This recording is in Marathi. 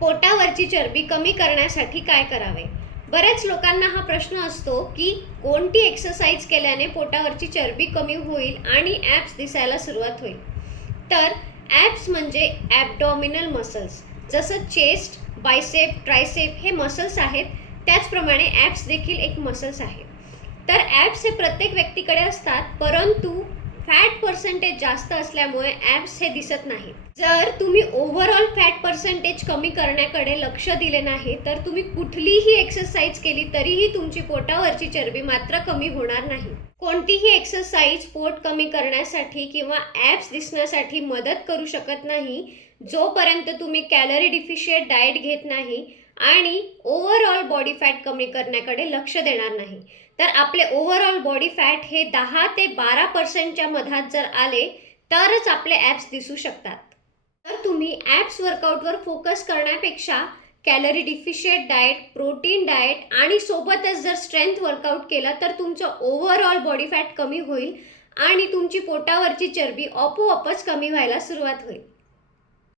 पोटावरची चरबी कमी करण्यासाठी काय करावे? बऱ्याच लोकांना हा प्रश्न असतो की कोणती एक्सरसाइज केल्याने पोटावरची चरबी कमी होईल आणि ॲब्स दिसायला सुरुवात होईल. तर ॲब्स म्हणजे ॲब्डॉमिनल मसल्स. जसं चेस्ट, बायसेप, ट्रायसेप हे मसल्स आहेत, त्याचप्रमाणे ॲब्स देखील एक मसल्स आहे. तर ॲब्स हे प्रत्येक व्यक्तीकडे असतात, परंतु फॅट पर्सेंटेज जास्त असल्यामुळे ॲब्स हे दिसत नाहीत. जर तुम्ही ओव्हरऑल फॅट पर्सेंटेज कमी करण्याकडे लक्ष दिले नाही, तर तुम्ही कुठलीही एक्सरसाइज केली तरीही तुमची पोटावरची चरबी मात्र कमी होणार नाही. कोणतीही एक्सरसाइज पोट कमी करण्यासाठी किंवा ॲब्स दिसण्यासाठी मदत करू शकत नाही, जोपर्यंत तुम्ही कॅलरी डिफिशियंट डाएट घेत नाही आणि ओव्हरऑल बॉडी फॅट कमी करण्याकडे लक्ष देणार नाही. तर आपले ओव्हरऑल बॉडी फॅट हे 10 ते 12% मधात जर आले तरच आपले ॲब्स दिसू शकतात. तर तुम्ही ॲब्स वर्कआउटवर फोकस करण्यापेक्षा calorie deficient diet, protein diet आणि सोबतच जर स्ट्रेंथ वर्कआउट केला तर तुमचं ओव्हरऑल बॉडी फॅट कमी होईल आणि तुमची पोटावरची चरबी आपोआपच कमी व्हायला सुरुवात होईल.